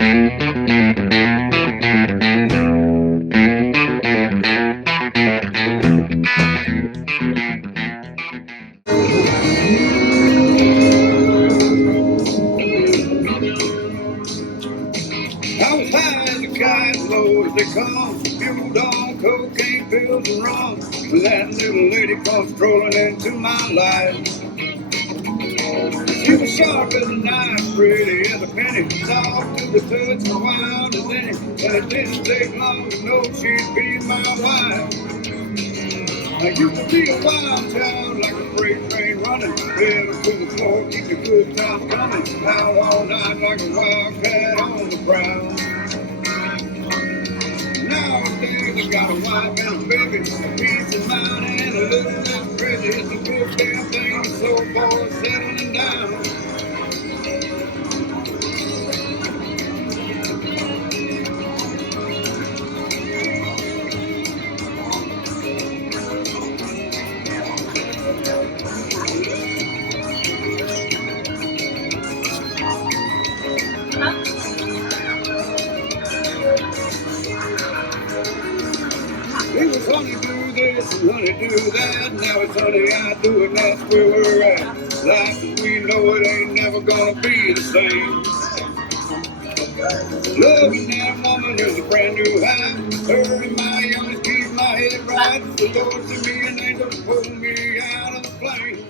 I was high as a kite, low as they come, fueled on cocaine pills and rum. But that little lady comes strolling into my life. She was sharp as a knife, pretty as a penny, soft to the touch, and wild as any. And it didn't take long to know she'd be my wife. I used to be a wild child, like a freight train running, pedal to the floor, keep the good times coming, out all night like a wildcat on the prowl. Nowadays I got a wife and a baby, a peace of mind and a little less crazy. It's a good damn thing, so far settling down. It was honey do this and honey do that. Now it's honey I do it, that's where we're at. Life as we know it ain't never gonna be the same. Loving that woman is a brand new high. Her and my youngest keep my head right. The Lord sent me an angel to pull me out of the flame.